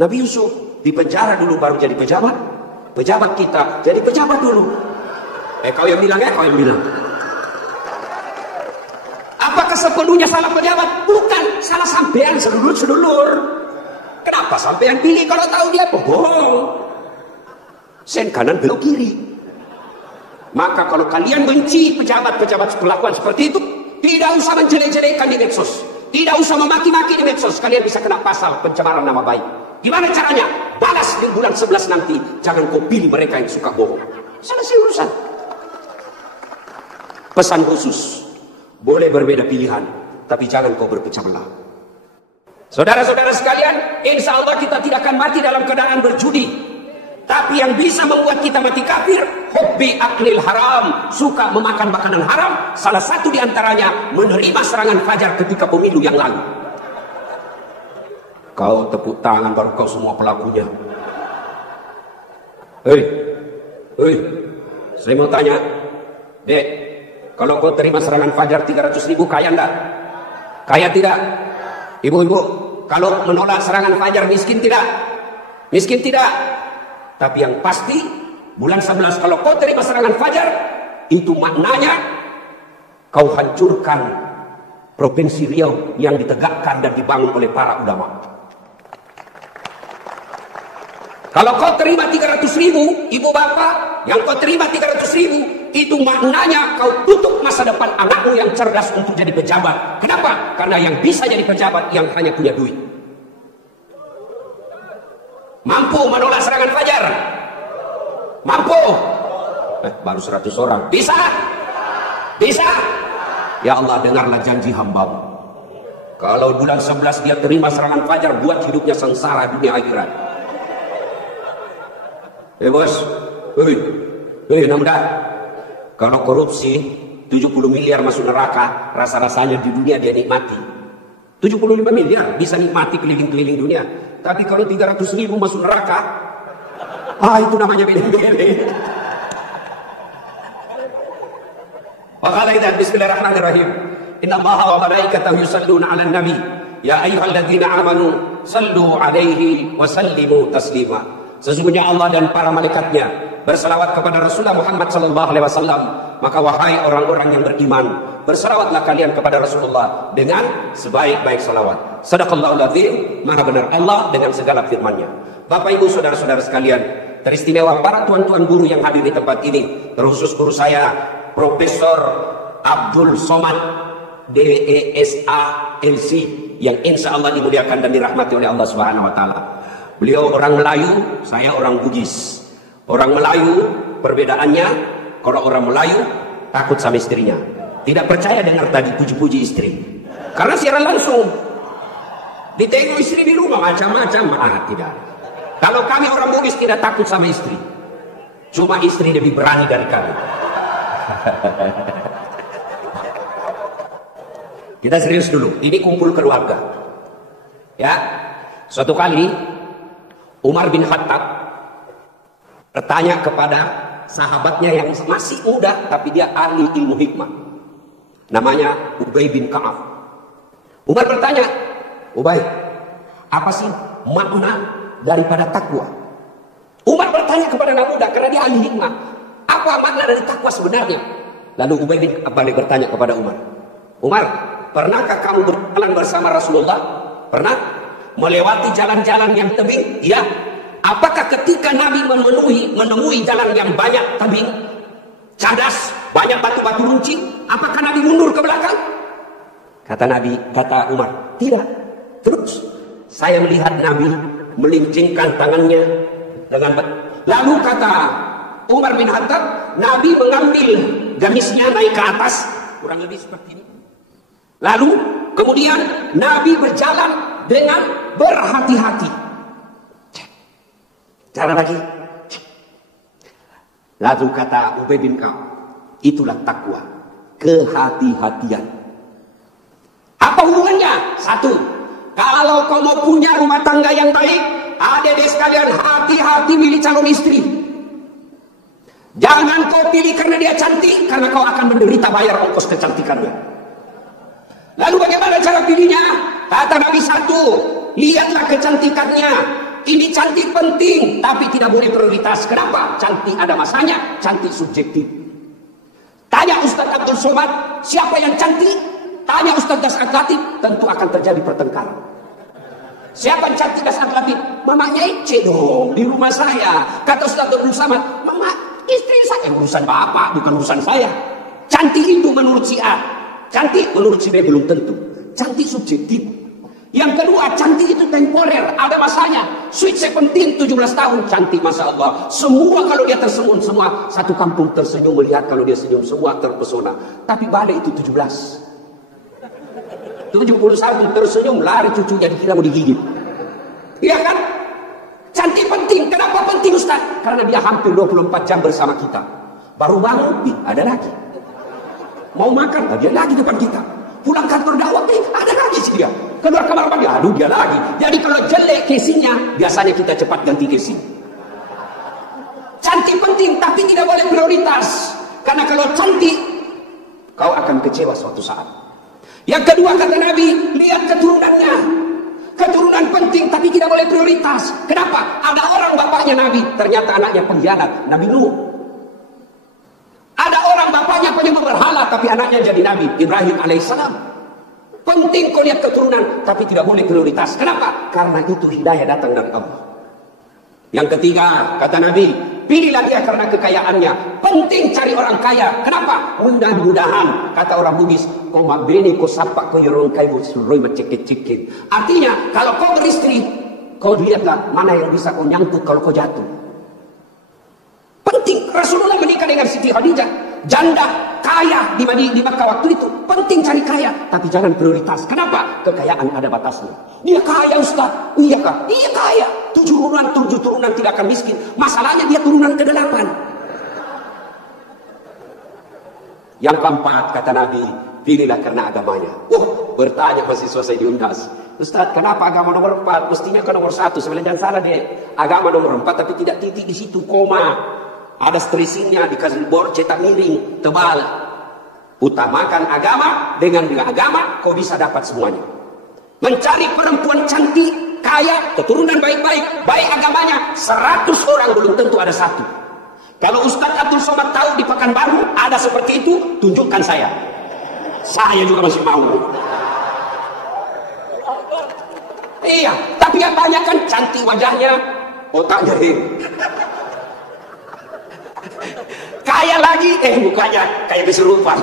Nabi Yusuf di penjara dulu baru jadi pejabat. Pejabat kita jadi pejabat dulu. Kau yang bilang kau yang bilang. Apakah sepenuhnya salah pejabat? Bukan, salah sampean sedulur-sedulur. Kenapa sampean pilih kalau tahu dia bohong? Sen kanan belok kiri. Maka kalau kalian benci pejabat-pejabat perlakuan seperti itu, tidak usah menjelek-jelekan di medsos. Tidak usah memaki-maki di medsos. Kalian bisa kena pasal pencemaran nama baik. Gimana caranya? Balas di bulan 11 nanti. Jangan kau pilih mereka yang suka bohong. Selesai urusan. Pesan khusus. Boleh berbeda pilihan, tapi jangan kau berpecah belah. Saudara-saudara sekalian, insya Allah kita tidak akan mati dalam keadaan berjudi. Tapi yang bisa membuat kita mati kafir, hobi aklil haram, suka memakan makanan haram. Salah satu diantaranya menerima serangan fajar ketika pemilu yang lalu. Kau tepuk tangan baru kau semua pelakunya. Hei, saya mau tanya, Dek, kalau kau terima serangan fajar 300.000 kaya enggak? Kaya tidak? Ibu-ibu, kalau menolak serangan fajar miskin tidak? Miskin tidak? Tapi yang pasti bulan 11 kalau kau terima serangan fajar, itu maknanya kau hancurkan Provinsi Riau yang ditegakkan dan dibangun oleh para ulama. Kalau kau terima 300.000, ibu bapak, yang kau terima 300.000, itu maknanya kau tutup masa depan anakmu yang cerdas untuk jadi pejabat. Kenapa? Karena yang bisa jadi pejabat yang hanya punya duit. Mampu menolak serangan fajar? Mampu? Baru 100 orang. Bisa? Bisa? Ya Allah, dengarlah janji hamba-Mu. Kalau bulan 11 dia terima serangan fajar, buat hidupnya sengsara dunia akhirat. Bos, namdah. Kalau korupsi 70 miliar masuk neraka, rasa-rasanya di dunia dia nikmati. 75 miliar bisa nikmati keliling-keliling dunia. Tapi kalau 300.000 masuk neraka, itu namanya beda-beda. Wakala kita bismillahirrahmanirrahim. Inna Allaha wa malaikatahu yusalluna 'alan nabi. Ya ayyuhalladzina amanu sallu 'alaihi wa sallimu taslima. Sesungguhnya Allah dan para malaikatnya berselawat kepada Rasulullah Muhammad sallallahu alaihi wasallam. Maka wahai orang-orang yang beriman, berselawatlah kalian kepada Rasulullah dengan sebaik-baik selawat. Sadaqallahul azim, maha benar Allah dengan segala firman-Nya. Bapak Ibu saudara-saudara sekalian, teristimewa para tuan-tuan guru yang hadir di tempat ini, terkhusus guru saya Profesor Abdul Somad DESA LC yang insya Allah dimuliakan dan dirahmati oleh Allah Subhanahu wa taala. Beliau orang Melayu, saya orang Bugis. Orang Melayu perbedaannya, kalau orang Melayu takut sama istrinya. Tidak percaya dengar tadi puji-puji istri. Karena siaran langsung. Ditengok istri di rumah macam-macam. Tidak. Kalau kami orang Bugis tidak takut sama istri. Cuma istri lebih berani dari kami. Kita serius dulu. Ini kumpul keluarga. Ya. Suatu kali Umar bin Khattab bertanya kepada sahabatnya yang masih muda tapi dia ahli ilmu hikmah. Namanya Ubay bin Ka'ab. Umar bertanya, Ubay, apa sih makna daripada takwa? Umar bertanya kepada anak muda karena dia ahli hikmah. Apa makna dari takwa sebenarnya? Lalu Ubay bin Ka'ab balik bertanya kepada Umar. Umar, pernahkah kamu berjalan bersama Rasulullah? Pernah? Melewati jalan-jalan yang tebing? Ya. Apakah ketika Nabi menemui jalan yang banyak tebing, cadas, banyak batu-batu runcing, apakah Nabi mundur ke belakang? Kata Umar, tidak. Terus saya melihat Nabi melincingkan tangannya dengan lalu kata Umar bin Khattab, Nabi mengambil gamisnya naik ke atas, kurang lebih seperti ini. Lalu kemudian Nabi berjalan dengan berhati-hati. Cara lagi. Lalu kata Ubay bin Ka'ab, itulah takwa, kehati-hatian. Apa hubungannya? Satu, kalau kau mau punya rumah tangga yang baik, adik-adik sekalian, hati-hati milih calon istri. Jangan kau pilih karena dia cantik, karena kau akan menderita bayar ongkos kecantikannya. Lalu bagaimana cara pilihnya? Kata Nabi, satu, lihatlah kecantikannya. Ini cantik penting, tapi tidak boleh prioritas. Kenapa? Cantik ada masanya, cantik subjektif. Tanya Ustaz Abdul Somad, siapa yang cantik? Tanya Ustaz Dasar Latif, tentu akan terjadi pertengkaran. Siapa yang cantik Dasar Latif? Mamanya Ece dong, di rumah saya. Kata Ustaz Abdul Somad, mama istri saya, urusan bapak, bukan urusan saya. Cantik itu menurut si A, cantik menurut si B belum tentu. Cantik subjektif. Yang kedua, cantik itu temporer, ada masanya. Sweet 17 tahun, cantik Masya Allah. Semua kalau dia tersenyum, semua satu kampung tersenyum melihat kalau dia senyum, semua terpesona. Tapi balik itu 71 tersenyum, lari cucunya dikira mau digigit. Iya kan? Cantik penting. Kenapa penting Ustaz? Karena dia hampir 24 jam bersama kita. Baru bangun, ada lagi. Mau makan, dia lagi depan kita. Pulang kantor dakwah, ada lagi sih dia. Keluar kamar mandi, aduh dia lagi. Jadi kalau jelek casingnya, biasanya kita cepat ganti casing. Cantik penting, tapi tidak boleh prioritas. Karena kalau cantik, kau akan kecewa suatu saat. Yang kedua kata Nabi, lihat keturunannya. Keturunan penting, tapi tidak boleh prioritas. Kenapa? Ada orang bapaknya Nabi, ternyata anaknya pengkhianat, Nabi Nuh. Ada orang bapaknya penyembah berhala, tapi anaknya jadi Nabi, Ibrahim alaihissalam. Penting kau lihat keturunan, tapi tidak boleh prioritas. Kenapa? Karena itu hidayah datang dari Allah. Yang ketiga, kata Nabi, pilihlah dia karena kekayaannya. Penting cari orang kaya. Kenapa? Mudah-mudahan, kata orang Bugis, kau mabeni kau sapak kau yorong kayu suroi bercekit-cekit. Artinya, kalau kau beristri, kau lihatlah mana yang bisa kau nyangkut kalau kau jatuh. Penting. Rasulullah menikah dengan Siti Khadijah, janda kaya di Makkah waktu itu. Penting cari kaya, tapi jangan prioritas. Kenapa? Kekayaan ada batasnya. Dia kaya Ustaz. Iya kah? Iya kaya. 7 turunan tidak akan miskin. Masalahnya dia turunan ke-8. Yang keempat kata Nabi, pilihlah karena agamanya. Bertanya masih selesai diundas. Ustaz, kenapa agama nomor 4? Mestinya ke nomor 1. Sebenarnya jangan salah dia. Agama nomor 4 tapi tidak titik di situ, koma. Ada stressingnya, dikasih board cetak miring, tebal. Utamakan agama, dengan agama kau bisa dapat semuanya. Mencari perempuan cantik, kaya, keturunan baik-baik, baik agamanya, 100 orang belum tentu ada 1. Kalau Ustaz Abdul Somad tahu di Pekanbaru ada seperti itu, tunjukkan saya. Saya juga masih mau. Iya, tapi yang banyak kan cantik wajahnya, otaknya kaya lagi, mukanya kayak kesurupan.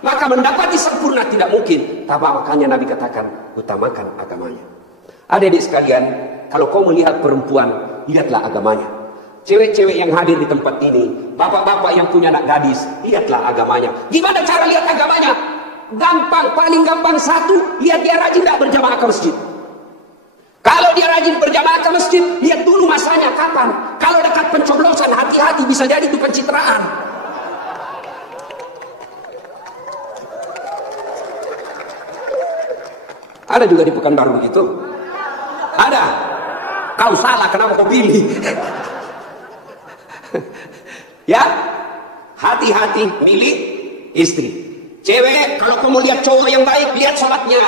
Maka mendapati sempurna tidak mungkin. Tapi makanya Nabi katakan, utamakan agamanya. Adik-adik sekalian, kalau kau melihat perempuan, lihatlah agamanya. Cewek-cewek yang hadir di tempat ini, bapak-bapak yang punya anak gadis, lihatlah agamanya. Gimana cara lihat agamanya? Gampang, paling gampang satu, lihat dia rajin tidak berjamaah ke masjid. Kalau dia rajin berjamaah ke masjid, lihat dulu masanya kapan. Kalau dekat pencoblosan, hati-hati, bisa jadi itu pencitraan. Ada juga di Pekanbaru begitu? Ada. Kau salah, kenapa kau pilih? Ya, hati-hati milih istri. Cewek, kalau kau mau lihat cowok yang baik, lihat sholatnya.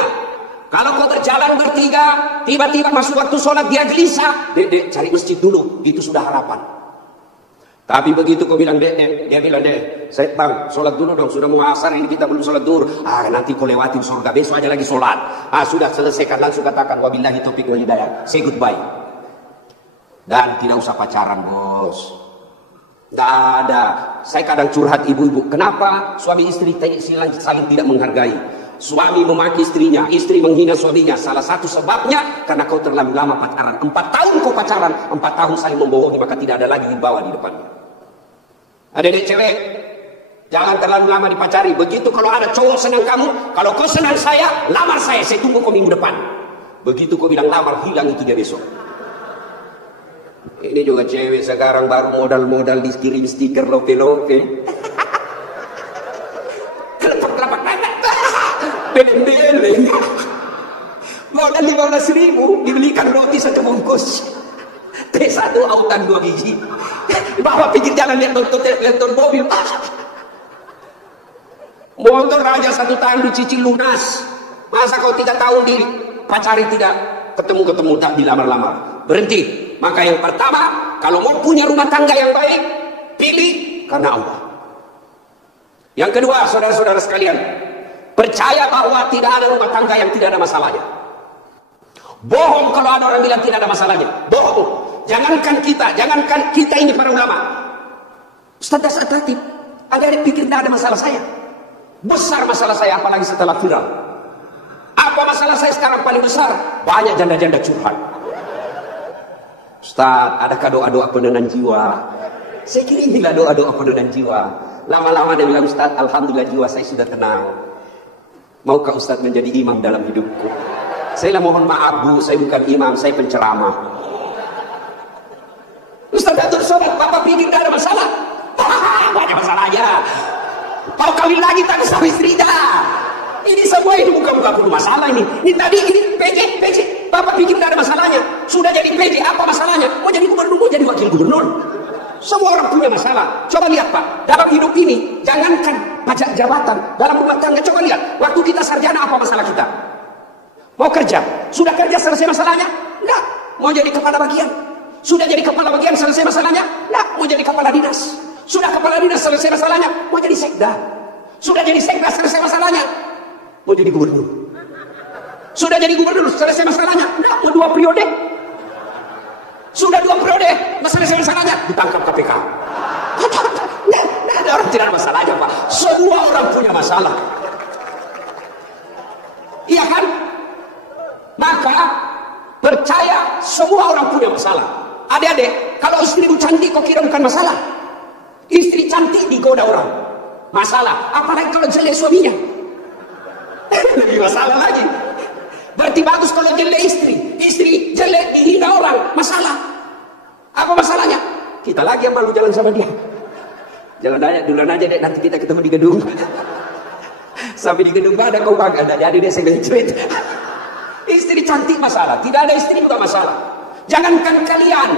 Kalau kau berjalan bertiga, tiba-tiba masuk waktu sholat dia gelisah, dek cari masjid dulu, itu sudah harapan. Tapi begitu kau bilang dek, dia bilang dek, saya bang sholat dulu dong, sudah mau asar ini kita belum sholat duhur. Nanti kau lewatin surga, besok aja lagi sholat. Sudah selesaikan, langsung katakan wabillahi taufiq wal hidayah, say goodbye. Dan tidak usah pacaran bos. Tidak ada. Saya kadang curhat ibu-ibu, kenapa suami istri saling tidak menghargai? Suami memaki istrinya, istri menghina suaminya. Salah satu sebabnya karena kau terlalu lama pacaran. 4 tahun kau pacaran, 4 tahun saling membohongi, maka tidak ada lagi wibawa di depannya. Adik-adik cewek, jangan terlalu lama dipacari. Begitu kalau ada cowok senang kamu, kalau kau senang saya, lamar saya tunggu kau minggu depan. Begitu kau bilang lamar, hilang itu dia besok. Ini juga cewek sekarang baru modal-modal dikirim stiker lope-lope. Beleng-beleng. Modal 15.000 dibelikan roti 1 bungkus. T1 autan 2 biji. Bawa pinggir jalan lihat nonton mobil. Motor aja 1 tahun dicicil lunas. Masa kau 3 tahun dipacari tidak ketemu tak dilamar-lamar. Berhenti. Maka yang pertama, kalau mau punya rumah tangga yang baik, pilih karena Allah. Yang kedua, saudara-saudara sekalian, percaya bahwa tidak ada rumah tangga yang tidak ada masalahnya. Bohong kalau ada orang bilang tidak ada masalahnya. Bohong. Jangankan kita ini para ulama. Ustaz Atati, ada pikir tidak ada masalah saya. Besar masalah saya, apalagi setelah viral. Apa masalah saya sekarang paling besar? Banyak janda-janda curhat. Ustaz, adakah doa-doa penenang jiwa? Saya kira inilah doa-doa penenang jiwa. Lama-lama dia bilang, Ustaz, alhamdulillah jiwa saya sudah tenang. Maukah Ustaz menjadi imam dalam hidupku? Saya mohon maaf Bu, saya bukan imam, saya penceramah. Ustaz atur sholat, Bapak pikir tidak ada masalah? Tidak ada masalahnya. Mau kawin lagi tak sama istrinya. Ini semua ini bukan masalah ini. Ini tadi ini PJ. Bapak pikir tidak ada masalahnya. Sudah jadi PJ, apa masalahnya? Mau jadi gubernur, mau jadi wakil gubernur. Semua orang punya masalah. Coba lihat Pak, dalam hidup ini, jangankan pajak jabatan, dalam rumah tangga, coba lihat. Waktu kita sarjana, apa masalah kita? Mau kerja, sudah kerja selesai masalahnya? Enggak. Mau jadi kepala bagian, sudah jadi kepala bagian selesai masalahnya? Enggak. Mau jadi kepala dinas, sudah kepala dinas selesai masalahnya? Mau jadi sekda, sudah jadi sekda selesai masalahnya? Mau jadi gubernur, sudah jadi gubernur selesai masalahnya? Enggak. Mau 2 periode, sudah 2 periode selesai masalahnya? Ditangkap KPK. Nah, ada orang tidak ada masalahnya Pak. Semua orang punya masalah. Iya kan? Maka percaya semua orang punya masalah. Adik-adik, kalau istrimu cantik kok kira bukan masalah? Istri cantik digoda orang, masalah. Apalagi kalau jelek suaminya, lebih masalah lagi. Berarti bagus kalau jelek istri jelek dihina orang, masalah. Apa masalahnya? Kita lagi yang malu jalan sama dia. Jangan duluan aja deh, nanti kita ketemu di gedung. Sampai di gedung ada kau bangga, jadi dia segala cuit. Istri cantik masalah, tidak ada istri juga masalah. Jangankan kalian,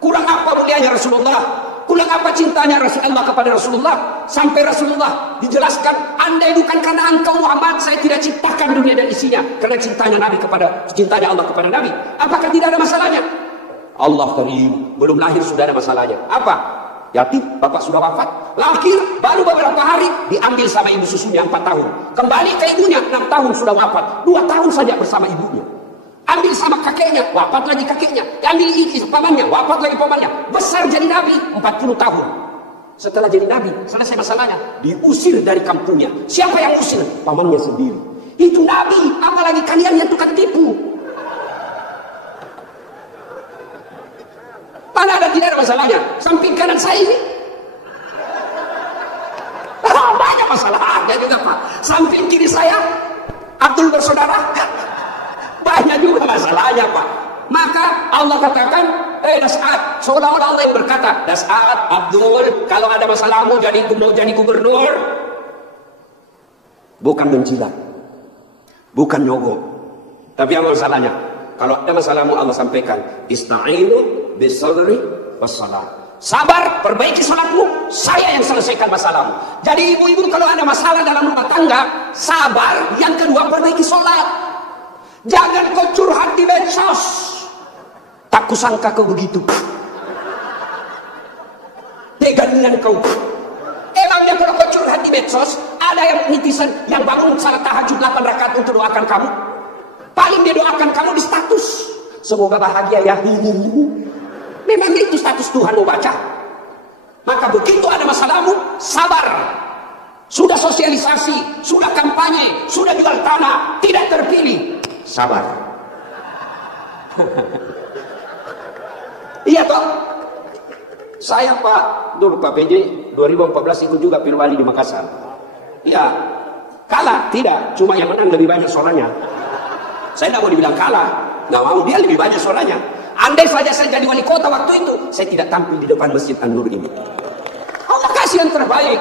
kurang apa mulianya Rasulullah, kurang apa cintanya Rasulullah kepada Rasulullah, sampai Rasulullah dijelaskan, andai bukan karena engkau Muhammad, saya tidak ciptakan dunia dan isinya. Karena cintanya Allah kepada Nabi. Apakah tidak ada masalahnya? Allah karim, belum lahir sudah ada masalahnya. Apa? Yatim, bapak sudah wafat, lahir baru beberapa hari diambil sama ibu susunya 4 tahun, kembali ke ibunya 6 tahun sudah wafat, 2 tahun saja bersama ibunya, ambil sama kakeknya, wafat lagi kakeknya, ambil pamannya, wafat lagi pamannya, besar jadi nabi 40 tahun. Setelah jadi nabi selesai masalahnya, diusir dari kampungnya. Siapa yang usir? Pamannya sendiri. Itu nabi, apalagi kalian yang tukang tipu. Mana ada tidak ada masalahnya? Samping kanan saya ini banyak masalah ada juga Pak. Samping kiri saya Abdul bersaudara banyak juga masalahnya Pak. Maka Allah katakan, Das'ad, seolah-olah Allah yang berkata, Das'ad, Abdul, kalau ada masalahmu jadi gubernur, bukan menjilat, bukan nyogok, tapi apa masalahnya? Kalau ada masalahmu Allah sampaikan, Ista'inu bisabri wassalam. Sabar, perbaiki salatmu, saya yang selesaikan masalahmu. Jadi ibu-ibu kalau ada masalah dalam rumah tangga, sabar. Yang kedua, perbaiki salat. Jangan kau curhat di medsos. Tak kusangka kau begitu. Tega dengan kau. Emangnya kalau kau curhat di medsos, ada yang netizen yang bangun salat tahajud 8 rakaat untuk doakan kamu? Paling dia doakan kamu di status, semoga bahagia ya. Memang itu status Tuhan mau baca. Maka begitu ada masalahmu, sabar. Sudah sosialisasi, sudah kampanye, sudah jual tanah, tidak terpilih, sabar. Iya toh. Saya Pak, dulu Pak PJ 2014 ikut juga Pilwali di Makassar. Ya, kalah tidak, cuma yang menang lebih banyak suaranya. Saya tidak mau dibilang kalah, nggak mau, dia lebih banyak suaranya. Andai saja saya jadi wali kota waktu itu, saya tidak tampil di depan Masjid An-Nur ini. Allah kasih yang terbaik.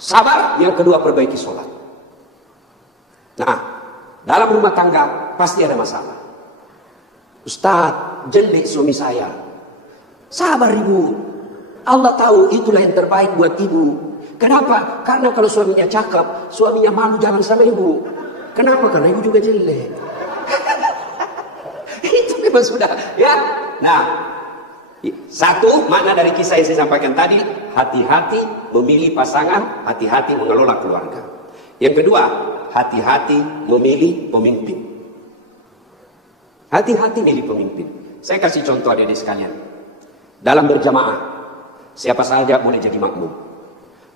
Sabar, yang kedua perbaiki sholat. Nah, dalam rumah tangga pasti ada masalah. Ustaz, jelek suami saya. Sabar ibu, Allah tahu itulah yang terbaik buat ibu. Kenapa? Karena kalau suaminya cakep, suaminya malu jalan sama ibu. Kenapa? Karena ibu juga jelek. Itu Sudah, ya. Nah, satu makna dari kisah yang saya sampaikan tadi, hati-hati memilih pasangan, hati-hati mengelola keluarga. Yang kedua, hati-hati memilih pemimpin. Hati-hati milih pemimpin. Saya kasih contoh adik-adik sekalian. Dalam berjamaah, siapa saja boleh jadi makmum.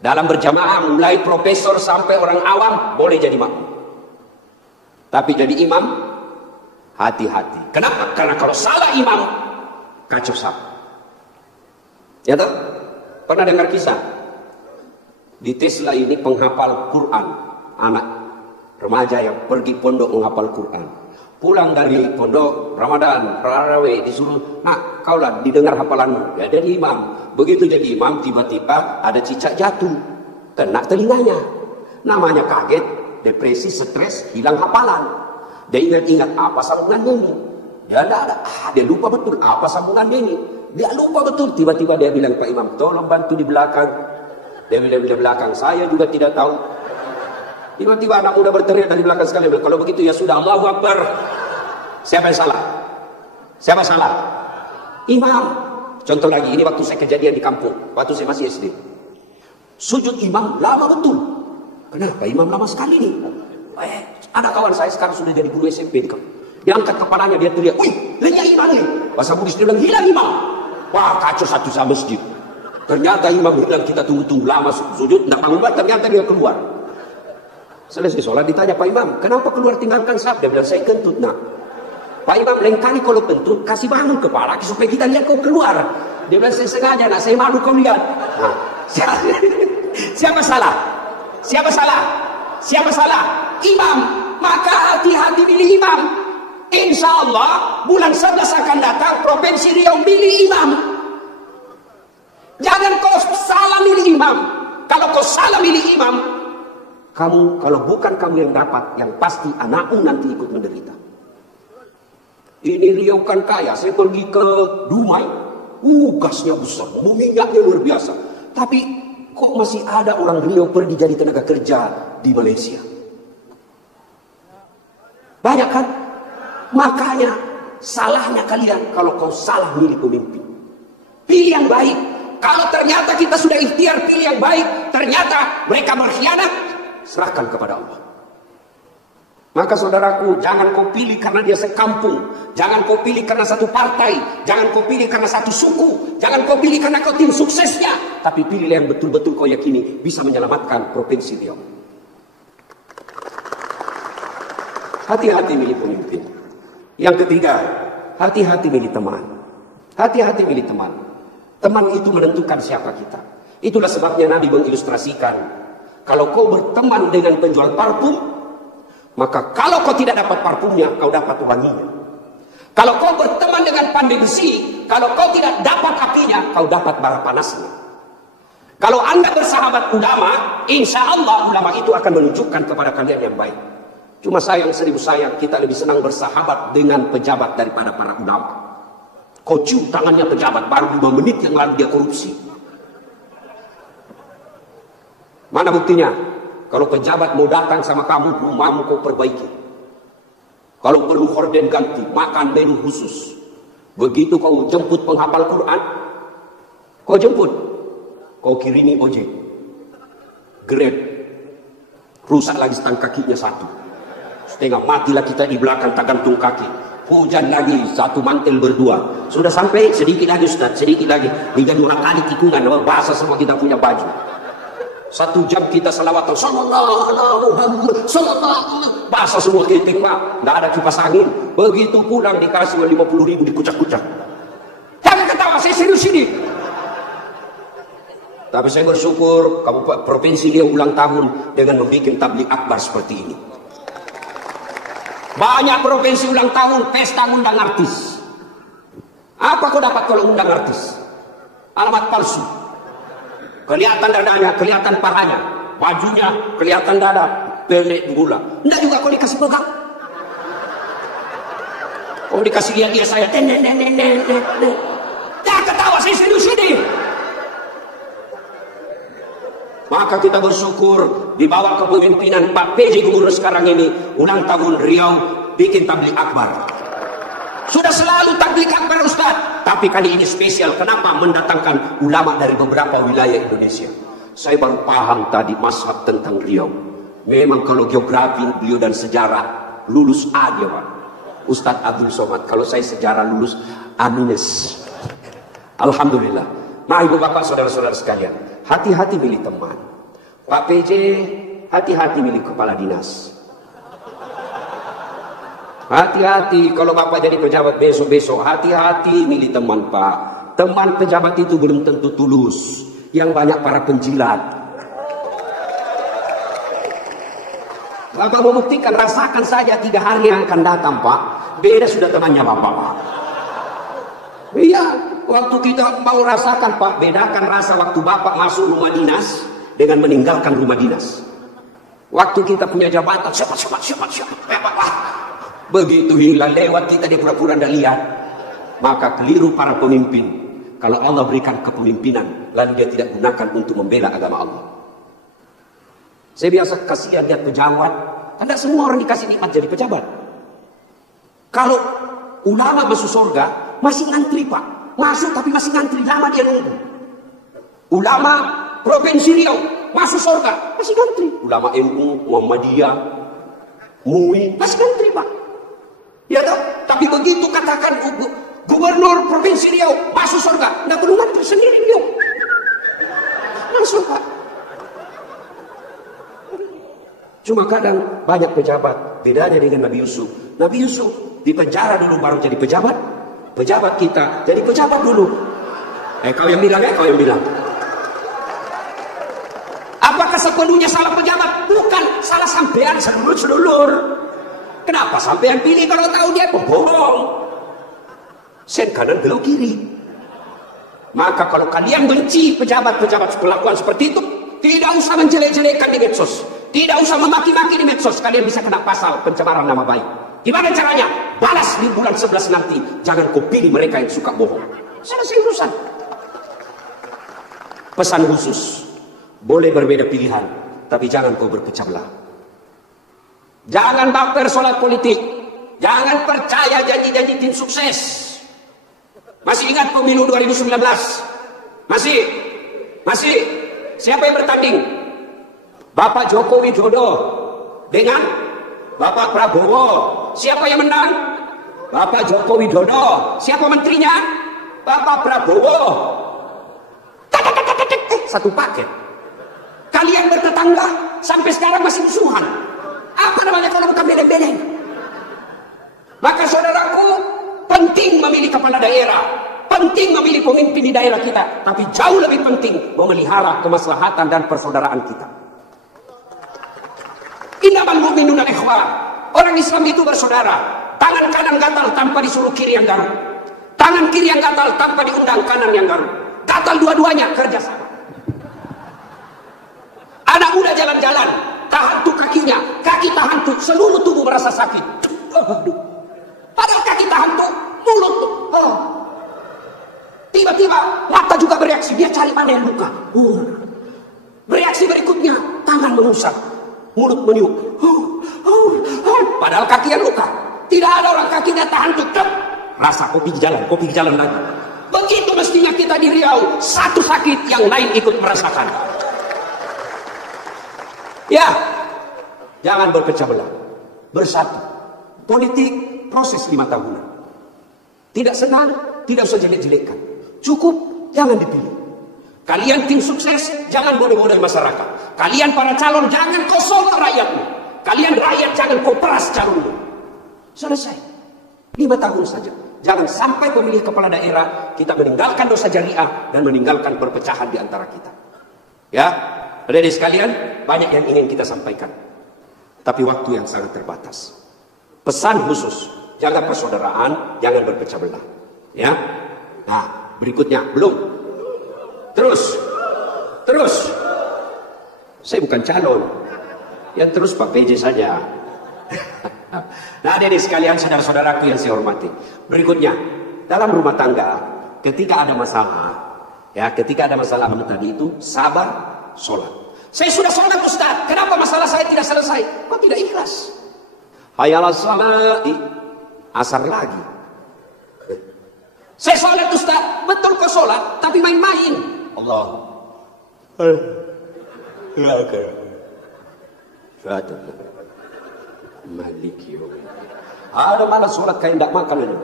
Dalam berjamaah, mulai profesor sampai orang awam boleh jadi makmum. Tapi jadi imam, hati-hati. Kenapa? Karena kalau salah imam, kacau sab. Ya toh? Pernah dengar kisah? Di Tesla ini penghafal Quran, anak remaja yang pergi pondok menghafal Quran. Pulang dari pondok Ramadan, Tarawih, disuruh, nak, kaulah didengar hafalanmu. Ya, jadi imam. Begitu jadi imam, tiba-tiba ada cicak jatuh, kena telinganya. Namanya kaget, depresi, stres, hilang hafalan. Dia ingat-ingat apa sambungannya ini. Dia tidak ada. Dia lupa betul apa sambungannya ini. Dia lupa betul. Tiba-tiba dia bilang, Pak Imam, tolong bantu di belakang. Dia bilang di belakang, saya juga tidak tahu. Tiba-tiba anak muda berteriak dari belakang sekali. Kalau begitu ya sudah, Allahu Akbar. Siapa yang salah? Siapa salah? Imam. Contoh lagi, ini waktu saya kejadian di kampung. Waktu saya masih SD. Sujud imam lama betul. Kenapa imam lama sekali nih? Ada kawan saya sekarang sudah jadi guru SMP. Dia angkat kepalanya, dia teriak, wih, lenyap imam nih. Bahasa Buddhis dia bilang, hilang imam. Wah, kacau satu sama masjid. Ternyata imam hilang, kita tunggu-tunggu lama sujud, tidak bangun, ternyata dia keluar. Selesai sholat ditanya Pak Imam, kenapa keluar tinggalkan sab? Dia bilang, saya kentut nak. Pak Imam, lain kali kalau kentut kasih bangun kepala supaya kita lihat kau keluar. Dia bilang, saya sengaja nak, saya malu kau lihat. Nah, siapa salah? Siapa salah? Siapa salah? Imam. Maka hati-hati pilih imam. Insya Allah bulan 11 akan datang Provinsi Riau pilih imam. Jangan kau salah milih imam. Kalau kau salah milih imam, kamu, kalau bukan kamu yang dapat, yang pasti anakmu nanti ikut menderita. Ini Riau kan kaya. Saya pergi ke Dumai, gasnya besar, minyaknya luar biasa. Tapi kok masih ada orang Riau pergi jadi tenaga kerja di Malaysia? Banyak kan? Makanya salahnya kalian kalau kau salah milih pemimpin. Pilih yang baik. Kalau ternyata kita sudah ikhtiar pilih yang baik, ternyata mereka berkhianat, serahkan kepada Allah. Maka saudaraku, jangan kau pilih karena dia sekampung. Jangan kau pilih karena satu partai. Jangan kau pilih karena satu suku. Jangan kau pilih karena kau tim suksesnya. Tapi pilihlah yang betul-betul kau yakini bisa menyelamatkan Provinsi Riau. Hati-hati milih pemimpin. Yang ketiga, hati-hati milih teman. Hati-hati milih teman. Teman itu menentukan siapa kita. Itulah sebabnya Nabi mengilustrasikan, kalau kau berteman dengan penjual parfum, maka kalau kau tidak dapat parfumnya, kau dapat wanginya. Kalau kau berteman dengan pandai besi, kalau kau tidak dapat apinya, kau dapat bara panasnya. Kalau Anda bersahabat ulama, insya Allah ulama itu akan menunjukkan kepada kalian yang baik. Cuma sayang, seribu sayang, kita lebih senang bersahabat dengan pejabat daripada para ulama. Kau cium tangannya pejabat, baru 5 menit yang lalu dia korupsi. Mana buktinya? Kalau pejabat mau datang sama kamu, rumahmu kau perbaiki. Kalau perlu horden ganti, makan menu khusus. Begitu kau jemput penghafal Quran, kau jemput, kau kirimi ojek, Grab, rusak lagi stang kakinya satu. Setengah matilah kita di belakang tak gantung kaki. Hujan lagi, satu mantel berdua. Sudah sampai, sedikit lagi Ustaz, sedikit lagi. Hingga 2 kali tikungan, bahasa semua kita punya baju. 1 jam kita salawatan, sallallahu alaihi Muhammad, sallallahu, bahasa semua ketik Pak. Tidak ada kipas angin. Begitu pulang dikasih 50.000 dikucak-kucak. Jangan ketawa, saya serius ini. Tapi saya bersyukur Kabupaten Provinsi Riau ulang tahun dengan membuat tabligh akbar seperti ini. Banyak provinsi ulang tahun pesta undang artis. Apa kau dapat kalau undang artis? Alamat palsu. Kelihatan dadanya, kelihatan pahanya, bajunya kelihatan dada, pelek gula. Enggak juga kau dikasih pegang. Kau dikasih lihat dia saya. Jangan ketawa, saya serius ini. Maka kita bersyukur di bawah kepemimpinan Pak PJ Gubernur sekarang ini ulang tahun Riau bikin tabligh akbar. Sudah selalu tabligh akbar Ustaz. Tapi kali ini spesial. Kenapa mendatangkan ulama dari beberapa wilayah Indonesia? Saya baru paham tadi mazhab tentang beliau. Memang kalau geografi beliau dan sejarah lulus A dia Pak. Ustadz Abdul Somad. Kalau saya sejarah lulus A-. Alhamdulillah. Nah ibu bapak saudara-saudara sekalian, hati-hati milih teman. Pak PJ, hati-hati milih kepala dinas. Hati-hati kalau bapak jadi pejabat besok-besok. Hati-hati milih teman Pak. Teman pejabat itu belum tentu tulus. Yang banyak para penjilat. Bapak membuktikan, rasakan saja 3 hari yang akan datang Pak. Beda sudah temannya bapak Pak. Iya, waktu kita mau rasakan Pak. Bedakan rasa waktu bapak masuk rumah dinas dengan meninggalkan rumah dinas. Waktu kita punya jabatan, siapa. Begitu hilang lewat kita dia pura-pura tidak lihat. Maka keliru para pemimpin. Kalau Allah berikan kepemimpinan, lalu dia tidak gunakan untuk membela agama Allah. Saya biasa kasihan lihat pejabat. Tidak semua orang dikasih nikmat jadi pejabat. Kalau ulama masuk surga, masih ngantri Pak. Masuk tapi masih ngantri, lama dia nunggu. Ulama Provinsi Riau masuk surga, masih ngantri. Ulama NU, Muhammadiyah, MUI, masih ngantri Pak. Ya toh? Tapi begitu katakan Gubernur Provinsi Riau masuk surga, tidak perlu ngantri sendiri beliau. Langsung Pak. Cuma kadang banyak pejabat, bedanya dengan Nabi Yusuf. Nabi Yusuf di penjara dulu baru jadi pejabat. Pejabat kita jadi pejabat dulu. Kau yang bilang kau yang bilang. Apakah sepenuhnya salah pejabat? Bukan, salah sampean sedulur-sedulur. Kenapa sampean pilih kalau tahu dia bohong? Sen kanan belok kiri. Maka kalau kalian benci pejabat-pejabat perlakuan seperti itu, tidak usah menjelek-jelekan di medsos. Tidak usah memaki-maki di medsos. Kalian bisa kena pasal pencemaran nama baik. Gimana caranya? Balas di bulan 11 nanti. Jangan kau pilih mereka yang suka bohong. Selesai urusan. Pesan khusus. Boleh berbeda pilihan, tapi jangan kau berpecah belah. Jangan baper soal politik. Jangan percaya janji-janji tim sukses. Masih ingat pemilu 2019? Masih. Siapa yang bertanding? Bapak Joko Widodo dengan Bapak Prabowo. Siapa yang menang? Bapak Joko Widodo. Siapa menterinya? Bapak Prabowo. Satu paket. Kalian bertetangga sampai sekarang masih musuhan. Apa namanya kalau bukan bedeng-bedeng? Maka saudaraku, penting memilih kepala daerah, penting memilih pemimpin di daerah kita, tapi jauh lebih penting memelihara kemaslahatan dan persaudaraan kita. Innamal mu'minuna ikhwah. Orang Islam itu bersaudara. Tangan kanan gatal tanpa disuruh kiri yang garuk. Tangan kiri yang gatal tanpa diundang kanan yang garuk. Gatal dua-duanya kerjasama. Anak muda jalan-jalan, tahan tuh kakinya, kaki tahan tuh, seluruh tubuh merasa sakit. Padahal kaki tahan tuh, mulut tuh. Tiba-tiba mata juga bereaksi, dia cari mana yang luka. Bereaksi berikutnya, tangan mengusap, mulut meniup. Padahal kaki yang luka. Tidak ada orang kakinya tahan tuh. Rasa kopi jalan lagi. Begitu mestinya kita di Riau, satu sakit yang lain ikut merasakan. Ya, jangan berpecah belah, bersatu. Politik proses 5 tahunan. Tidak senang, tidak usah jelek-jelekan. Cukup, jangan dipilih. Kalian tim sukses, jangan bodoh-bodoh masyarakat. Kalian para calon, jangan kosong rakyatmu. Kalian rakyat, jangan kau peras calonmu. Selesai. 5 tahun saja. Jangan sampai pemilih kepala daerah kita meninggalkan dosa jariah dan meninggalkan perpecahan di antara kita. Ya. Adik-adik sekalian, banyak yang ingin kita sampaikan. Tapi waktu yang sangat terbatas. Pesan khusus, jaga persaudaraan, jangan berpecah belah. Ya. Nah, berikutnya, belum. Terus. Saya bukan calon. Yang terus Pak PJ saja. Nah, adik-adik sekalian, saudara-saudaraku yang saya hormati. Berikutnya, dalam rumah tangga, ketika ada masalah tadi itu, sabar, sholat. Saya sudah sholat Ustaz, kenapa masalah saya tidak selesai? Kok tidak ikhlas? Hayalah sholat, asar lagi. Saya sholat Ustaz, betul kau sholat, tapi main-main. Allah. Malik yo. Ada malah sholat kayak tidak makan aja.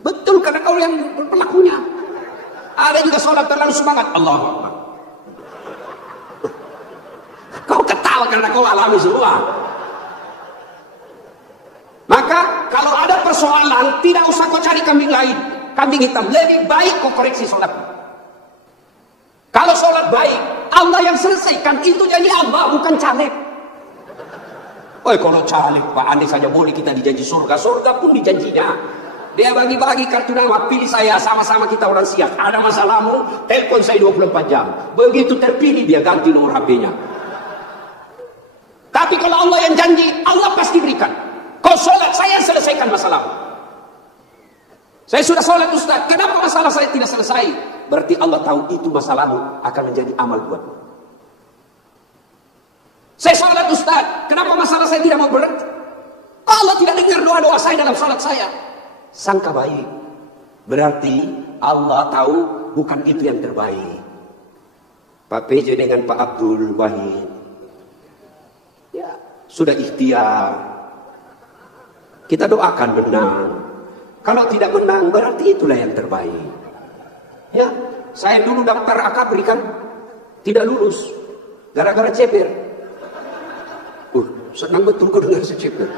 Betul karena kau yang pelakunya. Ada juga sholat terlalu semangat. Allah. Kau ketawa karena kau alami semua. Maka kalau ada persoalan, tidak usah kau cari kambing lain, kambing hitam. Lebih baik kau koreksi sholat. Kalau sholat baik, Allah yang selesaikan. Itu janji Allah, bukan caleg. Kalau caleg Pak Andi saja boleh kita dijanji surga. Surga pun dijanjinya. Dia bagi-bagi kartu nama, pilih saya, sama-sama kita orang siap. Ada masalahmu, telepon saya 24 jam. Begitu terpilih dia ganti nomor HP-nya. Tapi kalau Allah yang janji, Allah pasti berikan. Kau sholat, saya selesaikan masalahmu. Saya sudah sholat Ustaz, kenapa masalah saya tidak selesai? Berarti Allah tahu itu masalahmu akan menjadi amal buatmu. Saya sholat Ustaz, kenapa masalah saya tidak mau berhenti? Allah tidak dengar doa-doa saya dalam sholat saya. Sangka baik, berarti Allah tahu bukan itu yang terbaik. Pak PJ dengan Pak Abdul Wahid, ya sudah ikhtiar. Kita doakan menang. Kalau tidak menang, berarti itulah yang terbaik. Ya, saya dulu daftar akabri kan, tidak lulus, gara-gara ceper. Senang betul kau dengar ceper.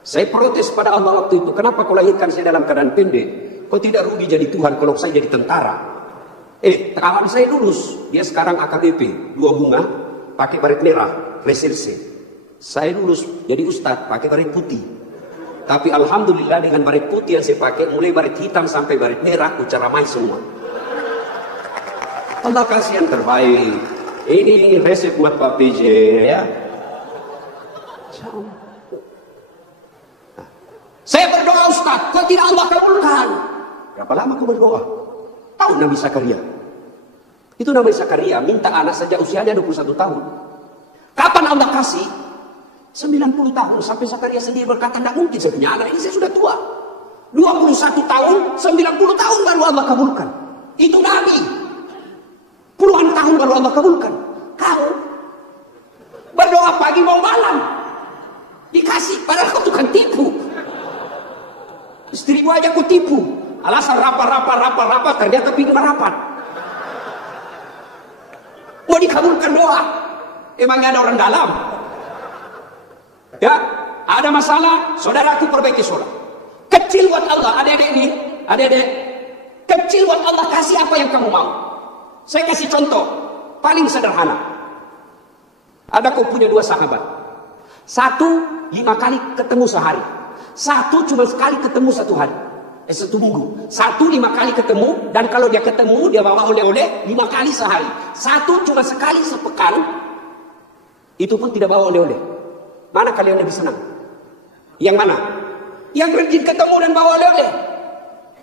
Saya protes pada Allah waktu itu. Kenapa kau lahirkan saya dalam keadaan pendek? Kau tidak rugi jadi Tuhan kalau saya jadi tentara. Kawan saya lulus, dia sekarang AKBP, 2 bunga, pakai baret merah, reserse. Saya lulus jadi ustadz pakai baret putih. Tapi alhamdulillah dengan baret putih yang saya pakai, mulai baret hitam sampai baret merah, aku ceramai semua. Allah kasih yang terbaik. Ini resep buat Pak PJ ya. Saya berdoa Ustaz, kok tidak Allah kabulkan? Berapa lama kau berdoa? Tahu Nabi Zakaria? Itu Nabi Zakaria minta anak saja usianya 21 tahun. Kapan Allah kasih? 90 tahun. Sampai Zakaria sendiri berkata, tidak mungkin saya punya anak, ini saya sudah tua. 21 tahun, 90 tahun baru Allah kabulkan. Itu Nabi. Puluhan tahun baru Allah kabulkan. Kau berdoa pagi mau malam, dikasih, padahal kau tukang tipu. Istrimu aja ku tipu. Alasan rapat, ternyata pinggir rapat. Mau dikabulkan doa. Emangnya ada orang dalam? Ya, ada masalah, saudaraku perbaiki sholat. Kecil buat Allah, adik-adik ini, adik-adik. Kecil buat Allah, kasih apa yang kamu mau. Saya kasih contoh, paling sederhana. Ada kau punya 2 sahabat. Satu 5 kali ketemu sehari. Satu cuma sekali ketemu 1 hari. 1 minggu. Satu 5 kali ketemu, dan kalau dia ketemu, dia bawa oleh-oleh 5 kali sehari. Satu cuma sekali sepekan, itu pun tidak bawa oleh-oleh. Mana kalian lebih senang? Yang mana? Yang rajin ketemu dan bawa oleh-oleh.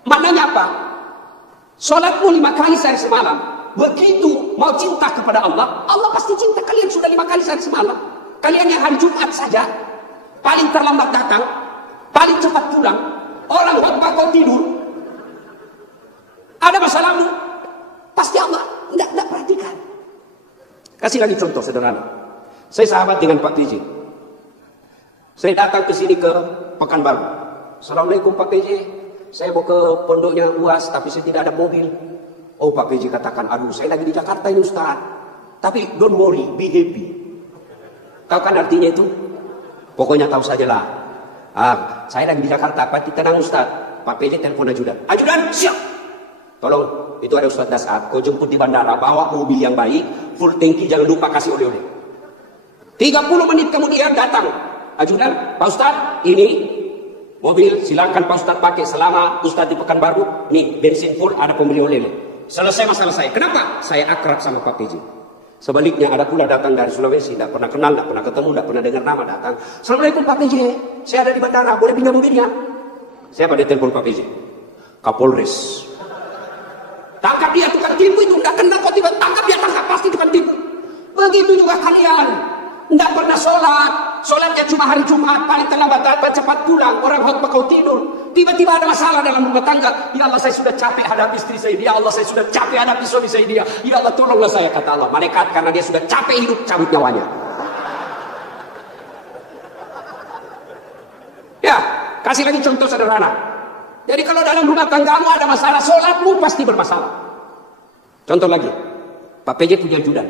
Maknanya apa? Sholatmu 5 kali sehari semalam. Begitu mau cinta kepada Allah, Allah pasti cinta kalian sudah 5 kali sehari semalam. Kalian yang hari Jumat saja, paling terlambat datang, paling cepat pulang. Orang khotbah kau tidur. Ada masalahmu, pasti Allah tidak perhatikan. Kasih lagi contoh sederhana. Saya sahabat dengan Pak PJ. Saya datang ke sini ke Pekanbaru. Assalamualaikum Pak PJ. Saya mau ke pondoknya UAS, tapi saya tidak ada mobil. Oh Pak PJ katakan, aduh saya lagi di Jakarta ini Ustaz. Tapi don't worry, be happy. Tahu kan artinya itu? Pokoknya tahu sajalah. Saya lagi di Jakarta, Pak tenang Ustaz. Pak PJ telepon ajudan. Ajudan, siap. Tolong, itu ada Ustaz Dasar. Kau jemput di bandara, bawa mobil yang baik, full tangki, jangan lupa kasih oleh-oleh. 30 menit kemudian datang. Ajudan, Pak Ustaz, ini mobil silakan Pak Ustaz pakai selama Ustaz di Pekanbaru. Nih, bensin full, ada pembeli oleh-oleh. Selesai masalah saya. Kenapa? Saya akrab sama Pak PJ. Sebaliknya ada pula datang dari Sulawesi, tidak pernah kenal, tidak pernah ketemu, tidak pernah dengar nama, datang. Assalamualaikum Pak PJ, saya ada di bandara, boleh pinjam mobilnya? Siapa dia telepon Pak PJ? Kapolres. Tangkap dia, tukang tipu itu, tidak kenal kok tiba, tangkap dia, tangkap, pasti tukang tipu. Begitu juga kalian, tidak pernah sholat, sholatnya cuma hari Jumat, paling terlambat datang, cepat pulang, orang khutbah kau tidur. Tiba-tiba ada masalah dalam rumah tangga. Ya Allah, saya sudah capek hadapi istri saya. Ya Allah, saya sudah capek hadapi suami saya. Dia. Ya Allah, tolonglah saya, kata Allah. Malaikat, karena dia sudah capek hidup, cabut nyawanya. Ya, kasih lagi contoh sederhana. Jadi kalau dalam rumah tanggamu ada masalah, sholatmu pasti bermasalah. Contoh lagi, Pak PJ punya ajudan.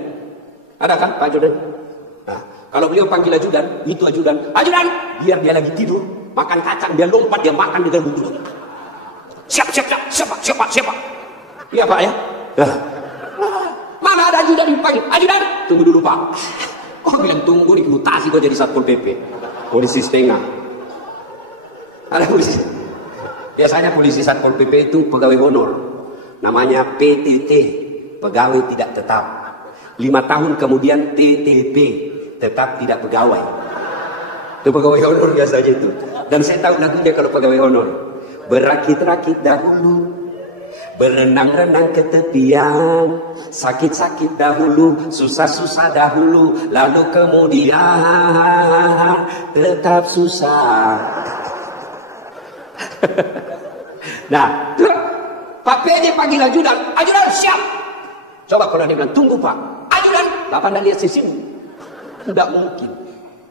Ada kan Pak ajudan? Nah, kalau beliau panggil ajudan, itu ajudan. Ajudan, biar dia lagi tidur, makan kacang, dia lompat, dia makan dengan duduk. Siap. Iya Pak ya? Nah. Mana ada ajudan dipanggil? Ajudan, tunggu dulu Pak. Kok bilang tunggu, dimutasi kok jadi Satpol PP. Polisi setengah. Ada polisi. Biasanya polisi Satpol PP itu pegawai honor. Namanya PTT, pegawai tidak tetap. 5 tahun kemudian TTP, tetap tidak pegawai. Itu pegawai honor biasanya itu. Dan saya tahu lagunya kalau pegawai honor. Berakit-rakit dahulu, berenang-renang ke tepian, sakit-sakit dahulu, susah-susah dahulu, lalu kemudian tetap susah. Nah, Pak PJ panggil ajudan, ajudan siap. Coba kalau dia bilang, tunggu Pak, ajudan, Bapak anda lihat sini. Tidak mungkin.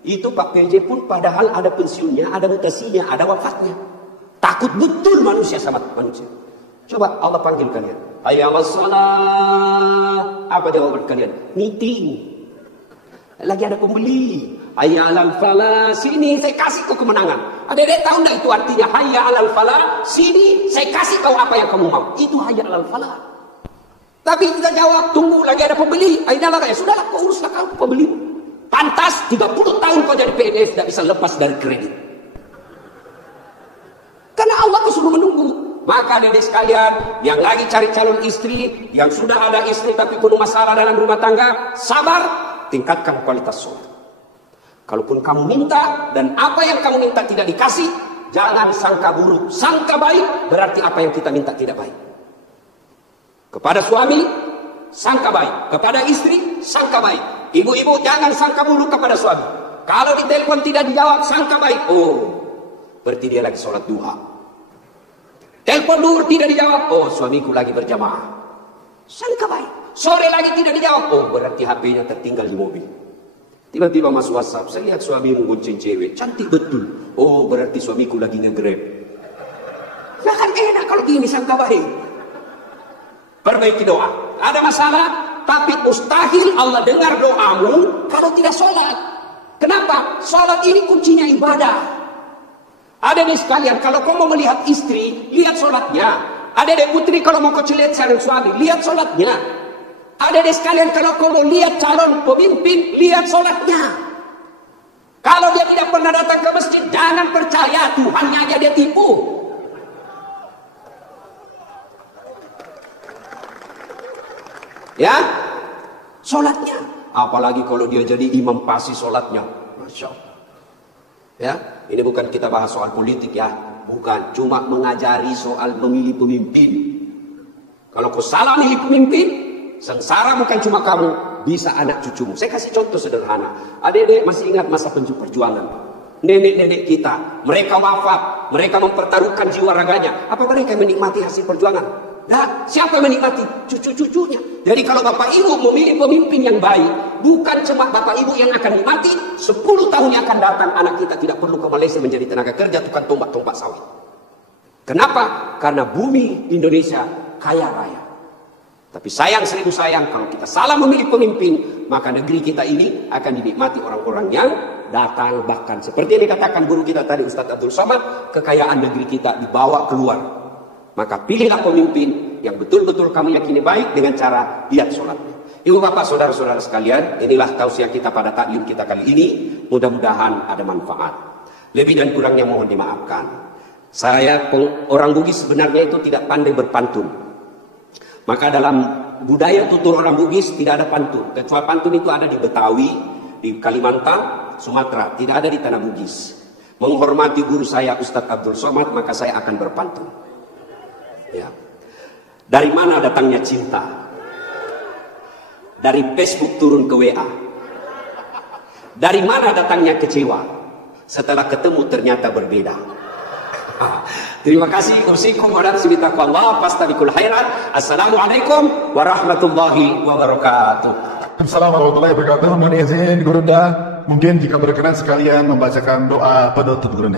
Itu Pak PJ pun padahal ada pensiunnya, ada mutasinya, ada wafatnya. Takut betul manusia sama manusia. Coba Allah panggil kalian. Hayya 'alas shalah. Apa jawaban kalian? Meeting. Lagi ada pembeli. Hayya 'alal falah. Sini saya kasih kau kemenangan. Adik-adik tahu enggak itu artinya hayya 'alal falah? Sini saya kasih kau apa yang kamu mau. Itu hayya 'alal falah. Tapi kita jawab, tunggu lagi ada pembeli. Ayolah ya sudahlah kau uruslah kau pembeli. Pantas 30 tahun kau jadi PNS tidak bisa lepas dari kredit. Karena Allah suruh menunggu. Maka adik sekalian yang lagi cari calon istri, yang sudah ada istri tapi penuh masalah dalam rumah tangga, sabar, tingkatkan kualitas sholat. Kalaupun kamu minta dan apa yang kamu minta tidak dikasih, jangan sangka buruk, sangka baik, berarti apa yang kita minta tidak baik. Kepada suami, sangka baik. Kepada istri, sangka baik. Ibu-ibu jangan sangka buruk kepada suami. Kalau ditelepon tidak dijawab, sangka baik. Oh, berarti dia lagi sholat duha. Telepon duhur tidak dijawab. Oh, suamiku lagi berjamaah. Sangka baik. Sore lagi tidak dijawab. Oh, berarti HP-nya tertinggal di mobil. Tiba-tiba masuk WhatsApp. Saya lihat suamimu gonceng cewek. Cantik betul. Oh, berarti suamiku lagi nge-grab. Ya kan enak kalau gini sangka baik. Perbaiki doa. Ada masalah, tapi mustahil Allah dengar doamu kalau tidak sholat. Kenapa? Sholat ini kuncinya ibadah. Adik-adik sekalian, kalau kau mau melihat istri, lihat sholatnya. Adik-adik putri, kalau mau kau lihat calon suami, lihat sholatnya. Adik-adik sekalian, kalau kau mau lihat calon pemimpin, lihat sholatnya. Kalau dia tidak pernah datang ke masjid, jangan percaya, Tuhannya aja dia tipu. Ya, sholatnya. Apalagi kalau dia jadi imam pasti sholatnya. Masya Allah. Ya, ini bukan kita bahas soal politik ya. Bukan, cuma mengajari soal memilih pemimpin. Kalau kau salah milih pemimpin, sengsara bukan cuma kamu, bisa anak cucumu. Saya kasih contoh sederhana. Adik-adik masih ingat masa perjuangan. Nenek-nenek kita, mereka wafat, mereka mempertaruhkan jiwa raganya. Apa mereka menikmati hasil perjuangan? Nah, siapa yang menikmati? Cucu-cucunya. Jadi kalau bapak ibu memilih pemimpin yang baik, bukan cuma bapak ibu yang akan nikmati, 10 tahun yang akan datang anak kita tidak perlu ke Malaysia menjadi tenaga kerja tukang tombak-tombak sawit. Kenapa? Karena bumi Indonesia kaya raya. Tapi sayang seribu sayang, kalau kita salah memilih pemimpin, maka negeri kita ini akan dinikmati orang-orang yang datang. Bahkan seperti yang dikatakan guru kita tadi, Ustadz Abdul Somad, kekayaan negeri kita dibawa keluar. Maka pilihlah pemimpin yang betul-betul kamu yakini baik dengan cara lihat sholatnya. Ibu bapak saudara-saudara sekalian, inilah tausiah kita pada taklim kita kali ini. Mudah-mudahan ada manfaat. Lebih dan kurangnya mohon dimaafkan. Saya orang Bugis sebenarnya itu tidak pandai berpantun. Maka dalam budaya tutur orang Bugis tidak ada pantun. Kecuali pantun itu ada di Betawi, di Kalimantan, Sumatera. Tidak ada di tanah Bugis. Menghormati guru saya Ustadz Abdul Somad, maka saya akan berpantun. Ya. Dari mana datangnya cinta? Dari Facebook turun ke WA. Dari mana datangnya kecewa? Setelah ketemu ternyata berbeda. Terima kasih. Usikum wa nafsi bitaqwallah fastabiqul khairat. Assalamualaikum warahmatullahi wabarakatuh. Assalamualaikum warahmatullahi wabarakatuh. Mohon izin Gurunda, mungkin jika berkenan sekalian membacakan doa penutup Gurunda.